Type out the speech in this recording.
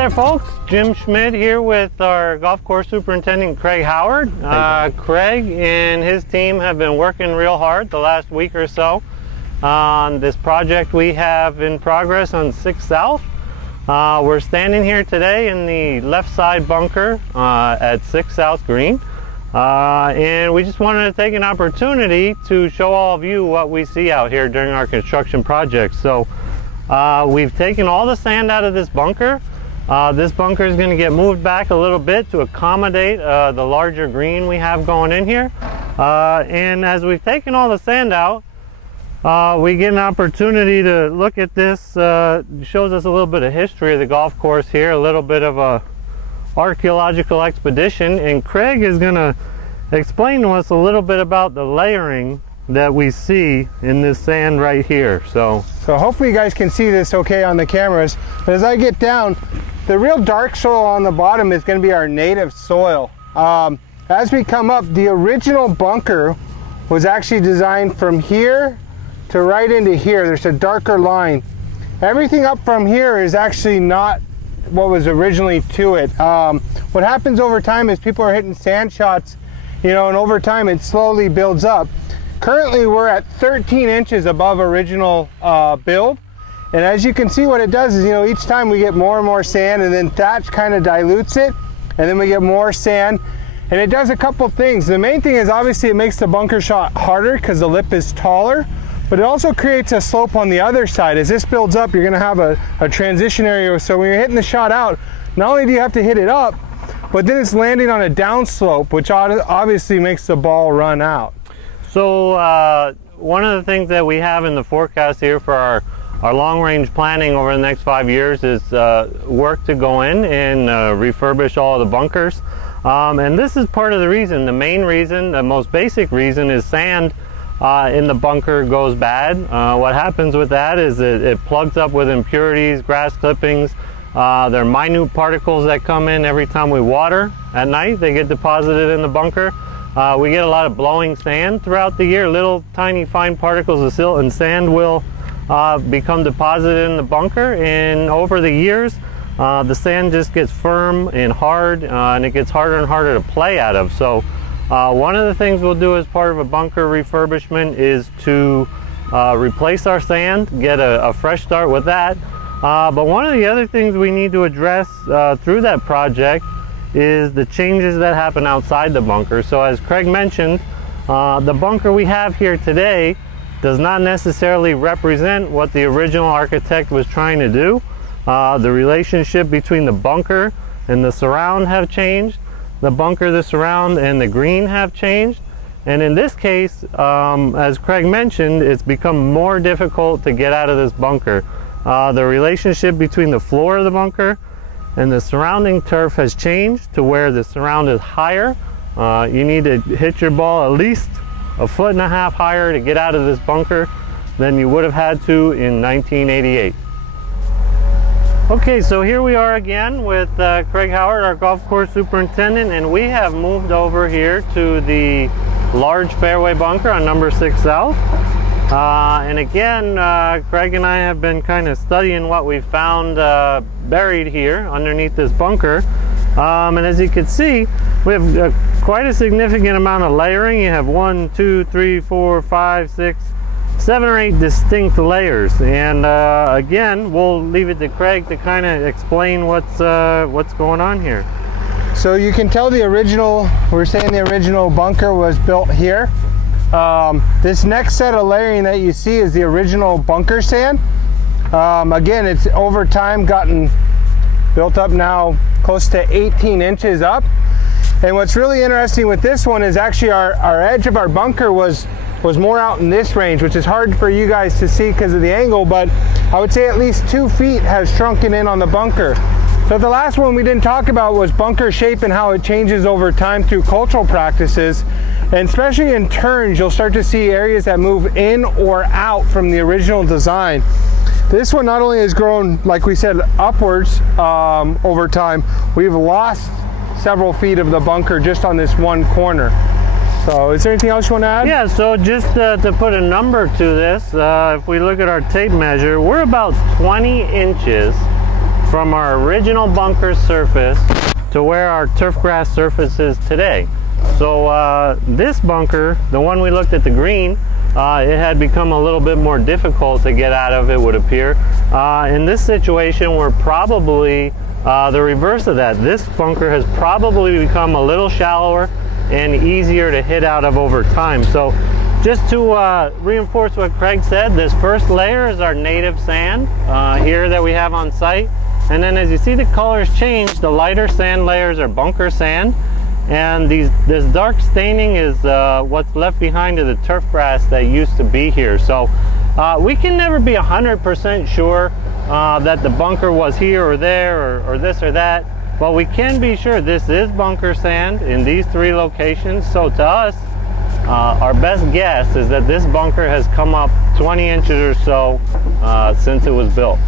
Hi there folks, Jim Schmid here with our golf course superintendent Craig Howard. Craig and his team have been working real hard the last week or so on this project we have in progress on 6 South. We're standing here today in the left side bunker at 6 South Green. And we just wanted to take an opportunity to show all of you what we see out here during our construction project. So we've taken all the sand out of this bunker. This bunker is going to get moved back a little bit to accommodate the larger green we have going in here. And as we've taken all the sand out, we get an opportunity to look at this. It shows us a little bit of history of the golf course here, a little bit of a archaeological expedition, and Craig is going to explain to us a little bit about the layering that we see in this sand right here. So hopefully you guys can see this okay on the cameras, but as I get down, the real dark soil on the bottom is going to be our native soil. As we come up, the original bunker was actually designed from here to right into here. There's a darker line. Everything up from here is actually not what was originally to it. What happens over time is people are hitting sand shots, you know, and over time it slowly builds up. Currently we're at 13 inches above original build, and as you can see, what it does is, you know, each time we get more and more sand, and then thatch kind of dilutes it, and then we get more sand, and it does a couple things. The main thing is obviously it makes the bunker shot harder because the lip is taller, but it also creates a slope on the other side. As this builds up, you're gonna have a transition area, so when you're hitting the shot out, not only do you have to hit it up, but then it's landing on a down slope, which obviously makes the ball run out. So one of the things that we have in the forecast here for our long-range planning over the next 5 years is work to go in and refurbish all of the bunkers. And this is part of the reason. The main reason, the most basic reason, is sand in the bunker goes bad. What happens with that is it plugs up with impurities, grass clippings. There are minute particles that come in every time we water at night. They get deposited in the bunker. We get a lot of blowing sand throughout the year. Little tiny fine particles of silt and sand will become deposited in the bunker, and over the years the sand just gets firm and hard, and it gets harder and harder to play out of. So one of the things we'll do as part of a bunker refurbishment is to replace our sand, get a fresh start with that. But one of the other things we need to address through that project is the changes that happen outside the bunker. So as Craig mentioned, the bunker we have here today does not necessarily represent what the original architect was trying to do. The relationship between the bunker and the surround have changed. The bunker, the surround, and the green have changed. And in this case, as Craig mentioned, it's become more difficult to get out of this bunker. The relationship between the floor of the bunker and the surrounding turf has changed to where the surround is higher. You need to hit your ball at least 1.5 feet higher to get out of this bunker than you would have had to in 1988. Okay, so here we are again with Craig Howard, our golf course superintendent, and we have moved over here to the large fairway bunker on number 6 South. And again, Craig and I have been kind of studying what we found buried here underneath this bunker. And as you can see, we have quite a significant amount of layering. You have 1, 2, 3, 4, 5, 6, 7 or 8 distinct layers. And again, we'll leave it to Craig to kind of explain what's going on here. So you can tell the original, we're saying the original bunker was built here. This next set of layering that you see is the original bunker sand. Again, it's over time gotten built up now close to 18 inches up. And what's really interesting with this one is actually our edge of our bunker was more out in this range, which is hard for you guys to see because of the angle, but I would say at least 2 feet has shrunken in on the bunker. So the last one we didn't talk about was bunker shape and how it changes over time through cultural practices. And especially in turns, you'll start to see areas that move in or out from the original design. This one not only has grown, like we said, upwards over time, we've lost several feet of the bunker just on this one corner. So is there anything else you want to add? Yeah, so just to put a number to this, if we look at our tape measure, we're about 20 inches from our original bunker surface to where our turf grass surface is today. So this bunker, the one we looked at, the green, it had become a little bit more difficult to get out of, it would appear. In this situation, we're probably the reverse of that. This bunker has probably become a little shallower and easier to hit out of over time. So just to reinforce what Craig said, this first layer is our native sand here that we have on site. And then as you see the colors change, the lighter sand layers are bunker sand. And this dark staining is what's left behind of the turf grass that used to be here. So we can never be 100% sure that the bunker was here or there or this or that. But we can be sure this is bunker sand in these 3 locations. So to us, our best guess is that this bunker has come up 20 inches or so since it was built.